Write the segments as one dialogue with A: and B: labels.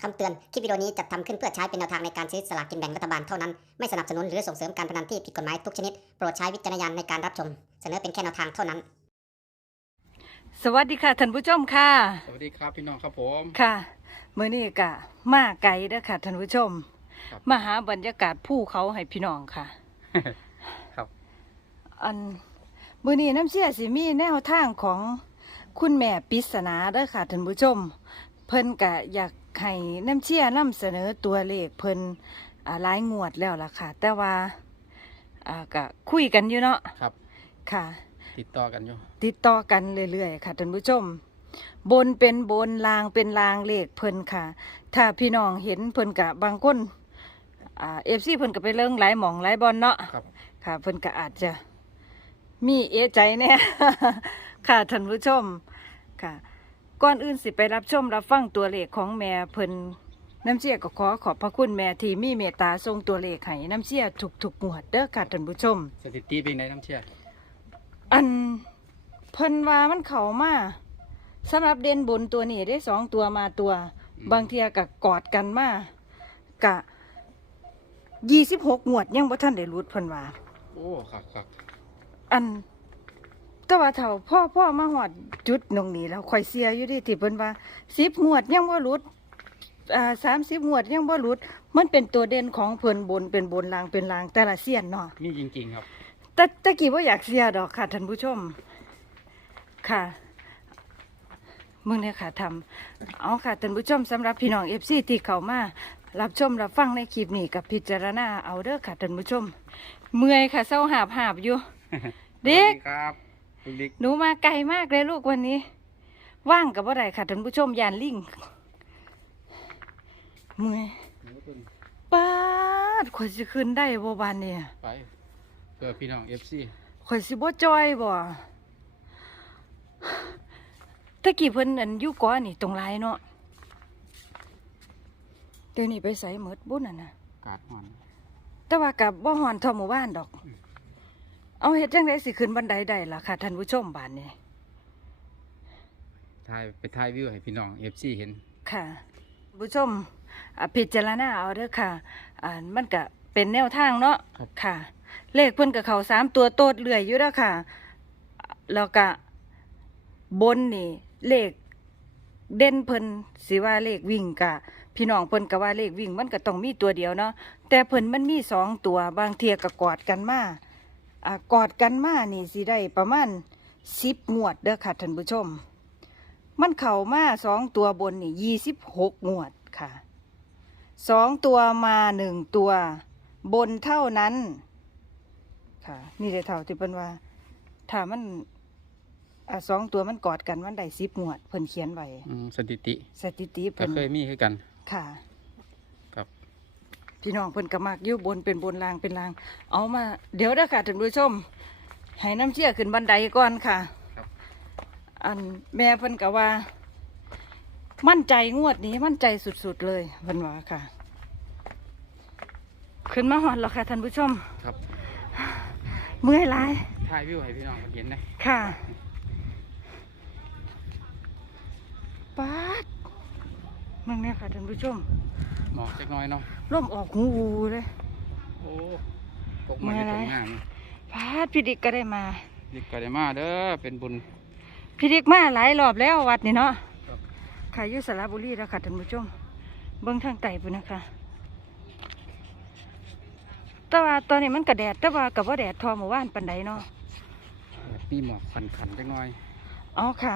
A: คำเตือน คลิปวิดีโอนี้จัดทำขึ้นเพื่อใช้เป็นแนวทางในการซื้อสลากกินแบ่งรัฐบาลเท่านั้น ไม่สนับสนุนหรือส่งเสริมการพนันที่ผิดกฎหมายทุกชนิด โปรดใช้วิจารณญาณในการรับชม เสนอเป็นแค่แนวทางเท่านั้น
B: สวัสดีค่ะท่านผู้ชมค่ะ
C: สวัสดีครับพี่น้องครับผม
B: ค่ะมื้อนี้ก็มาไกลเด้อค่ะท่านผู้ชม
C: ครับ
B: มาหาบรรยากาศภูเขาให้พี่น้องค่ะ
C: ครับ
B: อันมื้อนี้น้ำเชี่ยสิมีแนวทางของคุณแม่ปริศนาเด้อค่ะท่านผู้ชม เพิ่นก็อยาก ให้น้ำเชี่ยนํเสนอตัวเลขเพิ่นอ่าหลายงวดแล้วล่ะค่ะ แต่ว่าอ่าก็คุยกันอยู่เนาะ
C: ครับ
B: ค่ะ
C: ติดต่อกันอยู่
B: ติดต่อกันเรื่อยๆค่ะท่านผู้ชม บนเป็นบนลางเป็นลางเลขเพิ่นค่ะ ถ้าพี่น้องเห็นเพิ่นกะบางคนอ่าเอฟซีเพิ่นก็ไปเลิงหลายหมองหลายบอลเนาะ
C: ครับ
B: ค่ะเพิ่นก็อาจจะมีเอะใจแน่ค่ะท่านผู้ชมค่ะ ก่อนอื่นสิไปรับชมรับฟังตัวเลขของแม่เพิ่นน้ำเชี่ยก็ขอขอบพระคุณแม่ที่มีเมตตาส่งตัวเลขให้น้ำเชี่ยทุกๆหมวดเด้อค่ะท่านผู้ชม
C: สถิติเป็นไงน้ำเชื่อ
B: อันเพิ่นว่ามันเข้ามาสำหรับเด่นบนตัวนี้ได้สองตัวมาตัว บางเทียกับกอดกันมากะยี่สิบหกงวดยังบ่ทันได้รุดเพิ่นว่า
C: โอ้ครับครับ
B: อัน แต่ว่าเท่าพ่อพ่อมาหอดจุดตรงนี้แล้วข่อยเสียอยู่ดิที่เพิ่นว่าสิบงวดยังบ่รุดอ่าสามสิบงวดยังบ่รุด มันเป็นตัวเด่นของเพิ่นบนเป็นบนลางเป็นลางแต่ละเสียนเนาะ
C: มีจริงๆครับ
B: แต่ตะกี้ว่าอยากเสียดอกค่ะท่านผู้ชม ค่ะมึงเนี่ยค่ะทำเอาค่ะท่านผู้ชมสำหรับพี่น้องเอฟซีที่เข้ามารับชมรับฟังในคลิปนี้กับพิจารณาเอาเด้อค่ะท่านผู้ชม เมื่อยค่ะเศร้าหาบหาบอยู่ เด็ก
C: สวัสครับลูก ดิก
B: หนูมาไกลมากเลยลูกวันนี้ ว่างกับว่าไรค่ะท่านผู้ชมยานลิงเมื่อยป้าดข่อยสิขึ้นได้บ่บานเนี่ย
C: ไปเพื่อพี่น้องเอฟซี
B: ข่อยสิบ่จอยบ่ตะกี้เพิ่นอันอยู่ก่อนนี่ตรงไรเนาะเดี๋ยวนี้ไปใส่หมดบุญน่ะนะ
C: กาดมัน
B: แต่ว่ากับบ่ฮอนเท่าหมู่บ้านดอก เอาเฮ็ดจังไดสิขึ้นบันไดได้ล่ะค่ะท่านผู้ชมบ้านนี้
C: ถ่ายไปถ่ายวิวให้พี่น้องเอฟซีเห็น
B: ค่ะท่านผู้ชมอะพิจารณาเอาเด้อค่ะอ่ามันก็เป็นแนวทางเนาะ
C: ครับ
B: ค่ะ เลขเพิ่นกับเขาสามตัวโตดเรื่อยอยู่แล้วค่ะ แล้วก็บนนี่ เลขเด่นเพิ่นสิว่าเลขวิ่งกะ พี่น้องเพิ่นก็ว่าเลขวิ่งมันก็ต้องมีตัวเดียวเนาะแต่เพิ่นมันมีสองตัวบางเทียก็กอดกันมาอ่า กอดกันมานี่สิได้ประมาณสิบงวดเด้อค่ะท่านผู้ชม มันเข้ามาสองตัวบนนี่ยี่สิบหกงวดค่ะสองตัวมาหนึ่งตัว บนเท่านั้น ค่ะ นี่ได้เท่าที่เพิ่นว่าถ้ามันอ่าสองตัวมันกอดกันมันได้สิบงวดเพิ่นเขียนไว้
C: อืมสถิติ
B: สถิติ
C: ก็
B: เพิ่น
C: เคยมีคือกัน
B: ค่ะ
C: ครับ
B: พี่น้องเพิ่นก็มักอยู่บนเป็นบนลางเป็นลาง เอามา เดี๋ยวเด้อค่ะท่านผู้ชมให้น้ำเชี่ยขึ้นบันไดก่อนค่ะ
C: ครับ
B: อันแม่เพิ่นก็ว่า มั่นใจงวดนี้มั่นใจสุดๆเลยเพิ่นว่าค่ะ ขึ้นมาหอดแล้วค่ะท่านผู้ชม
C: ครับ
B: เมื่อยหลาย
C: ถ่ายวิวให้พี่น้องเห็นนะ
B: ค่ะป๊าดมึงเนี่ยค่ะท่านผู้ชม
C: หมอกจักหน้อยเนาะ
B: ร่มออกหูวูเลย
C: โอ้ตกมาอยู่ตรงหน้านี่
B: ป๊าดพี่ดิกก็ได้มา
C: ดิกก็ได้มาเด้อเป็นบุญ
B: พี่ดิกมาหลายรอบแล้ววัดนี่เนาะ
C: ครับ
B: ค่ะอยู่สระบุรีแล้วค่ะท่านผู้ชม เบิ้งทางไต่ปุ่นนะคะ แต่ว่าตอนนี้มันกระแดด แต่ว่ากับว่าแดดทอหมู่บ้านปันใดเนาะ
C: มีหมอกขันๆจักหน้อย
B: อ๋อค่ะ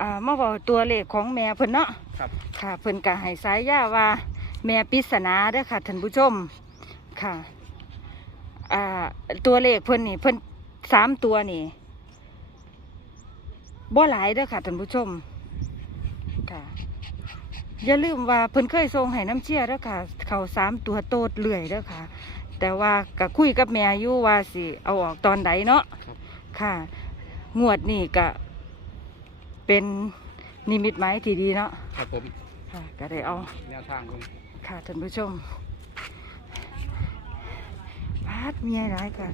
B: อ่ามาบอกตัวเลขของแม่เพิ่นเนาะ
C: ครับ
B: ค่ะเพิ่นกะให้สายย่าว่า แม่ปริศนาเด้อค่ะท่านผู้ชมค่ะอ่าตัวเลขเพิ่นนี่เพิ่นสามตัวนี่บ่หลายเด้อค่ะท่านผู้ชมค่ะอย่าลืมว่าเพิ่นเคยส่งให้น้ำเชี่ยเด้อค่ะ เขาสามตัวโตดเลื่อยเด้อค่ะ แต่ว่าก็คุยกับแม่อยู่ว่าสิเอาออกตอนใดเนาะ
C: ครับ
B: ค่ะ งวดนี่ก็เป็นนิมิตหมายที่ดีเนาะ
C: ครับผม
B: ค่ะก็ได้เอา
C: แนวทางเพิ่น
B: ค่ะท่านผู้ชมพาดเมียร้ายกัน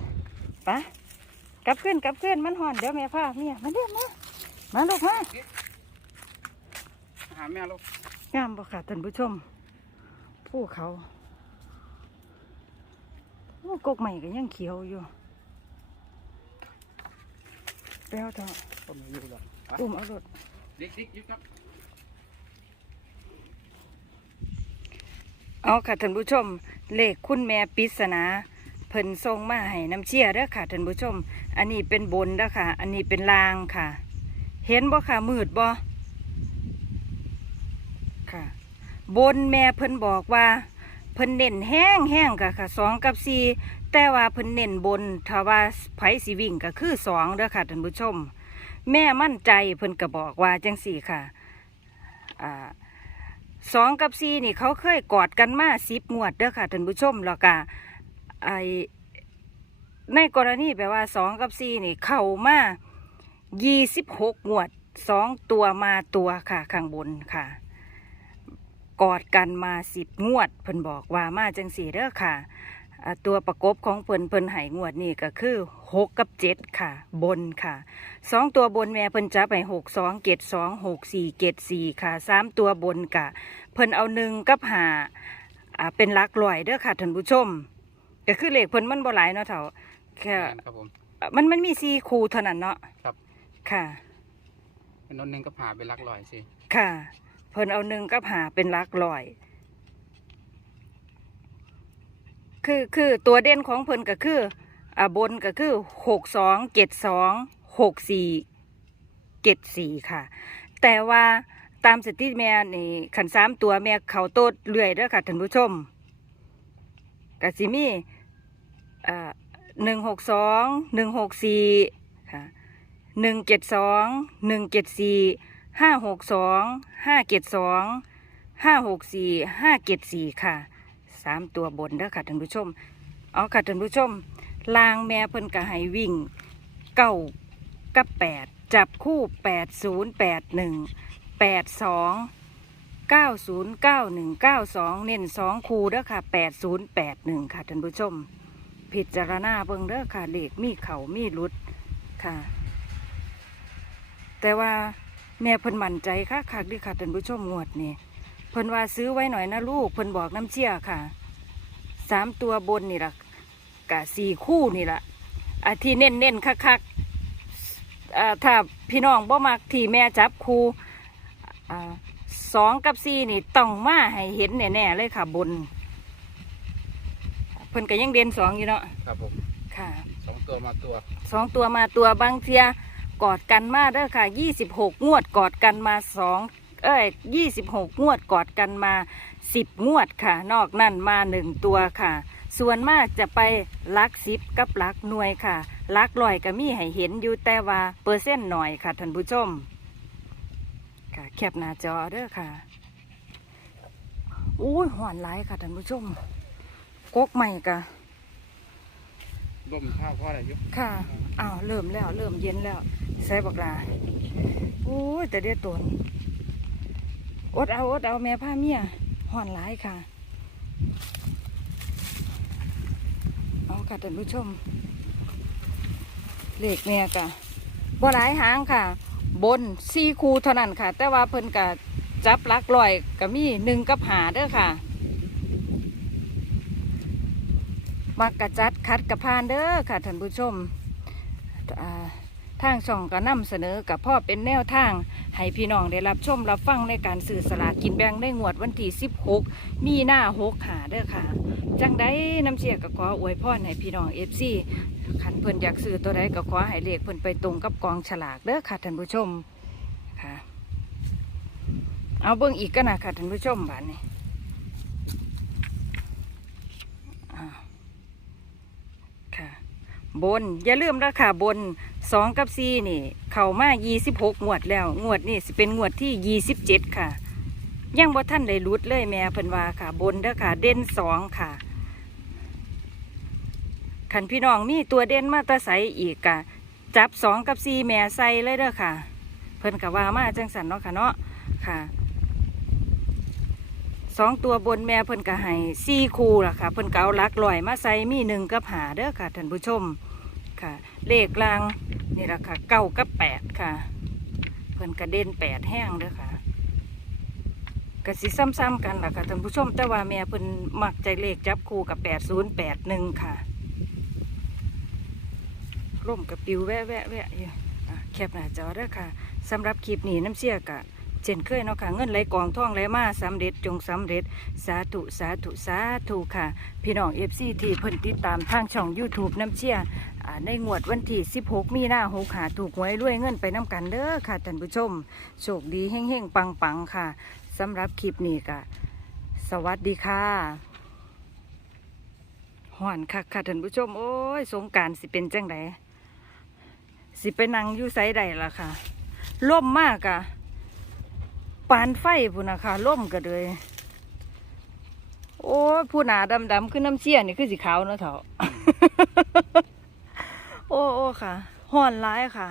B: ปะกลับขึ้นกลับขึ้นมันห่อนเดี๋ยวแม่พาเมียมาเดี๋ยวมามาลูกมา
C: หาแม่ลูก
B: งามบ่ค่ะท่านผู้ชมภูเขาโอ้กกใหม่ก็ยังเขียวอยู่แป้วเถอะ
C: ต้นอยู่แล้ว
B: อุ้มเอารถ
C: เด็กๆหยุดครับ
B: เอาค่ะท่านผู้ชม เลขคุณแม่ปิศนาเพิ่นส่งมาให้น้ำเชี่ยเด้อค่ะท่านผู้ชม อันนี้เป็นบนเด้อค่ะ อันนี้เป็นลางค่ะ เห็นบ่ค่ะมืดบ่ค่ะ บนแม่เพิ่นบอกว่า เพิ่นเน้นแห้งแห้งค่ะค่ะสองกับสี่แต่ว่าเพิ่นเน้นบนถ้าว่าไผสิวิ่งก็คือสองเด้อค่ะท่านผู้ชม แม่มั่นใจเพิ่นก็บอกว่าจังสี่ค่ะอ่า สองกับสี่นี่เขาเคยกอดกันมาสิบงวดเด้อค่ะท่านผู้ชมแล้วก็ไอในกรณีแปลว่าสองกับสี่นี่เข้ามายี่สิบหกงวดสองตัวมาตัวค่ะข้างบนค่ะ กอดกันมาสิบงวดเพิ่นบอกว่ามาจังสี่เด้อค่ะ ตัวประกบของเพิ่นเพิ่นใหายงวดนี่ก็คือหกกับเจ็ดค่ะ บนค่ะสองตัวบนแม่เพิ่นจะไปหกสองเกตสองหกสี่เกตสี่ค่ะสามตัวบนกะเพิ่นเอาหนึ่งกับหาอ่าเป็นหลักลอยเด้อค่ะท่านผู้ชม ก็คือเลขเพิ่นมันบ่หลายเนาะเถ่าแค่
C: ครับผม
B: อะมันมันมีสี่คู่เท่านั้นเนาะ
C: ครับ
B: ค่ะ
C: เป็นนนหนึ่งก็ผ่าเป็นหลักลอยสิ
B: ค่ะ เพิ่นเอาหนึ่งกับหาเป็นหลักลอย คือคือตัวเด่นของเพิ่นก็คืออ่าบนก็คือหกสองเจ็ดสองหกสี่เจ็ดสี่ค่ะ แต่ว่าตามสติแม่นี่ขันสามตัวแม่เขาโตดเรื่อยเด้อค่ะท่านผู้ชมกสิมี่หนึ่งหกสองหนึ่งหกสี่ค่ะหนึ่งเจ็ดสองหนึ่งเจ็ดสี่ห้าหกสองห้าเจ็ดสองห้าหกสี่ห้าเจ็ดสี่ค่ะ สามตัวบนเด้อค่ะท่านผู้ชมเอาค่ะท่านผู้ชมลางแม่เพิ่นก็ให้วิ่งเก้ากับแปดจับคู่แปดศูนย์แปดหนึ่งแปดสองเก้าศูนย์เก้าหนึ่งเก้าสองเน้นสองคูเด้อค่ะแปดศูนย์แปดหนึ่งค่ะท่านผู้ชม พิจารณาเบิ่งเด้อค่ะเลขมีเขามีรุดค่ะ แต่ว่าแม่เพิ่นมั่นใจค่ะคักดิค่ะท่านผู้ชมงวดนี่ เพิ่นว่าซื้อไว้หน่อยนะลูกเพิ่นบอกน้ำเชี่ยค่ะสามตัวบนนี่ล่ะกะสี่คู่นี่ล่ะอาที่เน้นเน้นๆคักๆอ่าถ้าพี่น้องบ่มักที่แม่จับคู่อ่าสองกับสี่นี่ต้องมาให้เห็นแน่ๆเลยค่ะบน เพิ่นก็ยังเด่นสองอยู่เนาะ
C: ครับผม
B: ค่ะ
C: สองตัวมาตัว
B: สองตัวมาตัวบางเทียกอดกันมาเด้อค่ะยี่สิบหกงวดกอดกันมาสอง เอ้ยยี่สิบหกงวดกอดกันมาสิบงวดค่ะ นอกนั่นมาหนึ่งตัวค่ะ ส่วนมากจะไปลักสิบกับลักหน่วยค่ะลักลอยก็มีให้เห็นอยู่แต่ว่าเปอร์เซ็นต์หน่อยค่ะท่านผู้ชม ค่ะแคบหน้าจอเด้อค่ะอุ้ยหวานหลายค่ะท่านผู้ชมกกใหม่กะ
C: ร่มข้าวพ่ออะไรอยุ
B: ค่ะอ้าวเริ่มแล้ว เริ่มเย็นแล้วใส่บักลาโอ้ยแต่เดียวตน อดเอาอดเอาแม่ผ้าเมียห่อนหลายค่ะ เอาค่ะท่านผู้ชม เลขแม่กะบ่หลายหางค่ะ บนสี่คูเท่านั้นค่ะ แต่ว่าเพิ่นกะจับลักลอยก็มีหนึ่งกับหาเด้อค่ะ มักกะจัดคัดกระพานเด้อค่ะท่านผู้ชมอ่า ทางช่องก็นำเสนอกับพ่อเป็นแนวทาง ให้พี่น้องได้รับชมรับฟังในการสื่อสลากกินแบ่งในงวดวันที่ 16 มีหน้าหกหาเด้อค่ะ จังได้น้ำเสียก็ขออวยพรให้พี่น้องเอฟซีขันเพิ่นอยากซื้อตัวใดก็ขอให้เลขเพิ่นไปตรงกับกองฉลากเด้อค่ะท่านผู้ชมค่ะ เอาเบิ่งอีกก็นะค่ะท่านผู้ชมบ้านนี้ค่ะ บนอย่าลืมนะค่ะบน สองกับสี่นี่ เข้ามายี่สิบหกงวดแล้ว งวดนี่สิเป็นงวดที่ยี่สิบเจ็ดค่ะ ยังบ่ท่านได้รุดเลยแม่เพิ่นว่าค่ะ บนเด้อค่ะ เด่นสองค่ะขันพี่น้องมีตัวเด่นมาตะใสอีกกะจับสองกับสี่แม่ใส่เลยเด้อค่ะ เพิ่นกะว่ามาจังสันเนาะค่ะเนาะค่ะสองตัวบนแม่เพิ่นก็ให้สี่คู่ล่ะค่ะ เพิ่นก็เอาลักลอยมาใส่มีหนึ่งกับหาเด้อค่ะท่านผู้ชมค่ะ เลขลาง นี่ละค่ะเก้ากับแปดค่ะ เพิ่นกระเด็นแปดแห้งเด้อค่ะก็สิซ้ำๆกันล่ะค่ะท่านผู้ชมแต่ว่าแม่เพิ่นมักใจเลขจับคู่กับ8081ค่ะร่มกับปิวแวะแวะแวะอยู่อะแคปหน้าจอเด้อค่ะสำหรับคลิปนี้น้ำเชี่ยกะเช่นเคยเนาะค่ะเงินไหลกองท่องไหลมาสำเร็จจงสำเร็จ สาธุสาธุสาธุค่ะ พี่น้อง FC ที่เพิ่นติดตามทางช่อง YouTube น้ำเชี่ย ในงวดวันที่ 16 มีนาหกหาถูกหวยรวยเงินไปน้ำกันเด้อค่ะท่านผู้ชม โชคดีเฮงๆ ปังๆ ค่ะสำหรับคลิปนี้ก็สวัสดีค่ะห่อนค่ะค่ะท่านผู้ชม โอ้ย สงการสิเป็นจังไดสิไปนั่งอยู่ไสใดล่ะค่ะล่มมากอะปานไฟพุ่นนะคะล่มก็เลยโอ้ผู้หนาดำๆขึ้นน้ำเชี่ยนี่คือสีขาวเนาะเถอะ โอ้โอ้ค่ะห่อนร้ายค่ะ